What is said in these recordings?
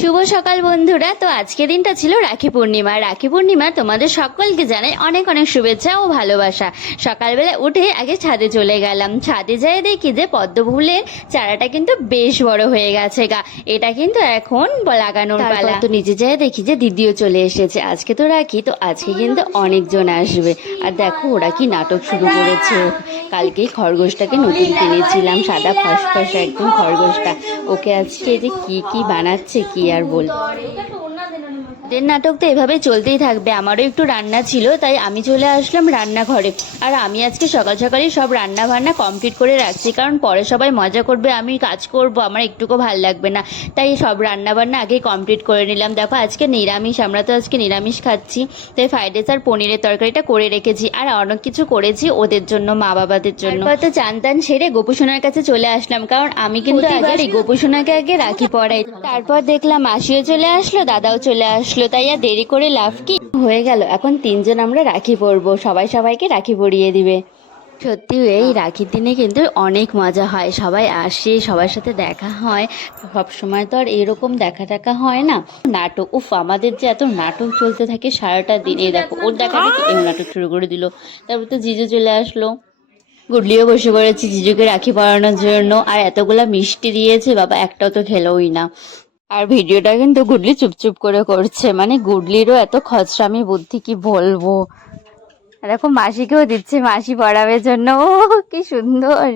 শুভ সকাল বন্ধুরা। তো আজকে দিনটা ছিল রাখি পূর্ণিমা। রাখি পূর্ণিমা তোমাদের সকলকে জানাই অনেক অনেক শুভেচ্ছা ও ভালোবাসা। সকালবেলা উঠে আগে ছাদে চলে গেলাম। ছাদে যাই দেখি যে পদ্ম ফুলের চারাটা কিন্তু বেশ বড় হয়ে গেছে গা। এটা কিন্তু এখন লাগানোর পালা। তো নিচে যাই দেখি যে দিদিও চলে এসেছে। আজকে তো রাখি, তো আজকে কিন্তু অনেকজন আসবে। আর দেখো ওরা কি নাটক শুরু করেছে। কালকেই খরগোশটাকে নতুন কিনেছিলাম, সাদা ফসফস একদম খরগোশটা। ওকে আজকে যে কি কি বানাচ্ছে কি আর বলবো। ওদের নাটক তো এভাবে চলতেই থাকবে। আমারও একটু রান্না ছিল, তাই আমি চলে আসলাম রান্নাঘরে। আর আমি আজকে সকাল সকালই সব রান্না বান্না কমপ্লিট করে রাখছি, কারণ পরে সবাই মজা করবে, আমি কাজ করব, আমার একটুকু ভাল লাগবে না। তাই সব রান্না বান্না আগে কমপ্লিট করে নিলাম। দেখো আজকে নিরামিষ, আমরা তো আজকে নিরামিষ খাচ্ছি, তাই ফ্রাইড রাইস আর পনিরের তরকারিটা করে রেখেছি। আর অনেক কিছু করেছি ওদের জন্য, মা বাবাদের জন্য। তো চান টান সেরে গোপুসোনার কাছে চলে আসলাম, কারণ আমি কিন্তু আগে গোপুসোনাকে আগে রাখি পরাই। তারপর দেখলাম মাসিও চলে আসলো, দাদাও চলে আসলো, তাই আর দেরি করে লাভ কি। হয়ে গেল এখন তিনজন আমরা রাখি পরবো, সবাই সবাইকে রাখি পরিয়ে দিবে। সত্যি এই রাখির দিনে কিন্তু অনেক মজা হয়, সবাই আসে, সবার সাথে দেখা হয়। সব সময় তো আর এরকম দেখা টাকা হয় না। নাটক, উফ আমাদের যে এত নাটক চলতে থাকে সারাটা দিনে। দেখো ওর দেখা দেখি এই নাটক শুরু করে দিল। তারপর তো জিজু চলে আসলো, গুডলিও বসে পড়েছি জিজুকে রাখি পরানোর জন্য। আর এতগুলা মিষ্টি দিয়েছে, বাবা একটাও তো খেলোই না। আর ভিডিওটা কিন্তু গুডলি চুপচুপ করে করছে, মানে গুডলিরও এত খচরামি বুদ্ধি কি বলবো। দেখো মাসিকেও দিচ্ছে, মাসি পড়াবে জন্য। ও কি সুন্দর।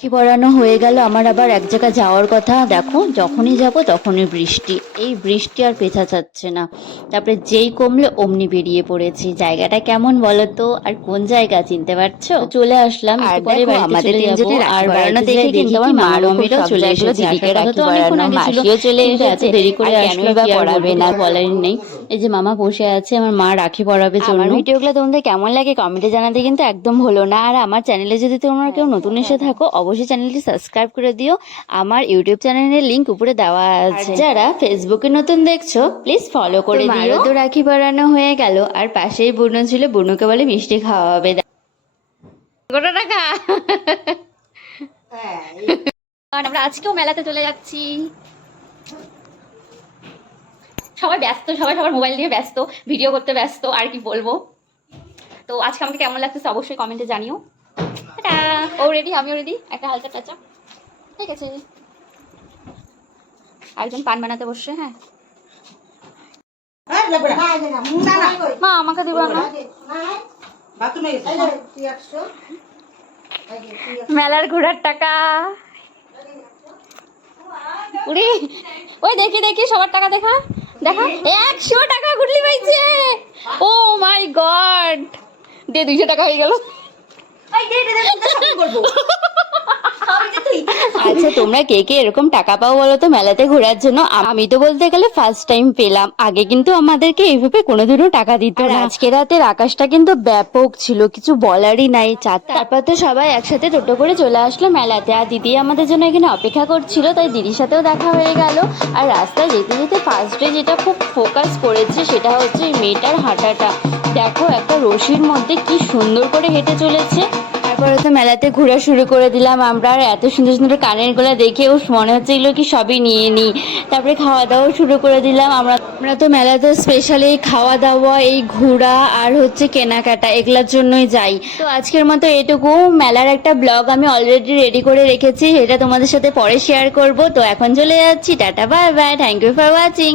কি পড়ানো হয়ে গেল। আমার আবার এক জায়গায় যাওয়ার কথা। দেখো যখনই যাব তখনই বৃষ্টি, এই বৃষ্টি আর পেছা যাচ্ছে না। তারপরে যেই কমলে অমনি বেরিয়ে পড়েছি। জায়গাটা কেমন বলো তো, আর কোন জায়গা চিনতে পারছো? চলে আসলাম একটু পরে আমাদের তিনজনের আর বাড়ানো দেখে কিন্তু আমার মামিরাও চলে এসেছে। দিদিকে রাখি পরানো, মাসিও চলে এসেছে। দেরি করে আসবে বা পড়াবে না বলার নেই। এই যে মামা বসে আছে, আমার মা রাখি পরাবে জন্য। আমার ভিডিওগুলো তোমাদের কেমন লাগে কমেন্টে জানাতে কিন্তু একদম হলো না। আর আমার চ্যানেলে যদি তোমরা কেউ নতুন এসে থাকো, অবশ্যই চ্যানেলটি সাবস্ক্রাইব করে দিও। আমার ইউটিউব চ্যানেলের লিংক উপরে দেওয়া আছে। যারা ফেসবুকে নতুন দেখছো প্লিজ ফলো করে দিও। তো রাখি পরানো হয়ে গেল, আর পাশেই বুনু ছিল, বুনুকে বলে মিষ্টি খাওয়াবে। কত টাকা? আমরা আজকেও মেলাতে চলে যাচ্ছি। সবাই ব্যস্ত, সবাই সবার মোবাইল নিয়ে ব্যস্ত, ভিডিও করতে ব্যস্ত, আর কি বলবো। তো আজকে আমাকে কেমন লাগতেছে অবশ্যই কমেন্টে জানিও। ও রেডি, আমিও রেডি, একটা হালকা টাচা। ঠিক আছে, একজন পান বানাতে বসছে। হ্যাঁ মা আমাকে দিবা না। মেলার ঘোরার টাকা। উড়ি ওই দেখি দেখি সবার টাকা দেখা দেখা। 100 টাকা গুডলি পাইছে। ও মাই গড, দে 200 টাকা হয়ে গেল। আচ্ছা তোমরা কে কে এরকম টাকা পাও বলো তো মেলাতে ঘোরার জন্য? আমি তো বলতে গেলে ফার্স্ট টাইম পেলাম। আগে কিন্তু আমাদেরকে এইভাবে কোনোদিনও টাকা দিত না। আজকে রাতের আকাশটা কিন্তু ব্যাপক ছিল, কিছু বলারই নাই। তারপর তো সবাই একসাথে টোটো করে চলে আসলো মেলাতে। আর দিদি আমাদের জন্য এখানে অপেক্ষা করছিল, তাই দিদির সাথেও দেখা হয়ে গেল। আর রাস্তায় যেতে যেতে ফার্স্টে যেটা খুব ফোকাস করেছে সেটা হচ্ছে এই মেয়েটার হাঁটাটা। দেখো একটা রশির মধ্যে কি সুন্দর করে হেঁটে চলেছে। তারপরে তো মেলাতে ঘোরা শুরু করে দিলাম আমরা। আর এত সুন্দর সুন্দর কানের গোলা দেখেও মনে হচ্ছে এগুলো কি সবই নিয়ে নিই। তারপরে খাওয়া দাওয়া শুরু করে দিলাম। আমরা তো মেলাতে স্পেশালি খাওয়া দাওয়া, এই ঘোরা আর হচ্ছে কেনাকাটা এগুলোর জন্যই যাই। তো আজকের মতো এটুকু। মেলার একটা ব্লগ আমি অলরেডি রেডি করে রেখেছি, সেটা তোমাদের সাথে পরে শেয়ার করব। তো এখন চলে যাচ্ছি, tata bye bye, thank you for watching.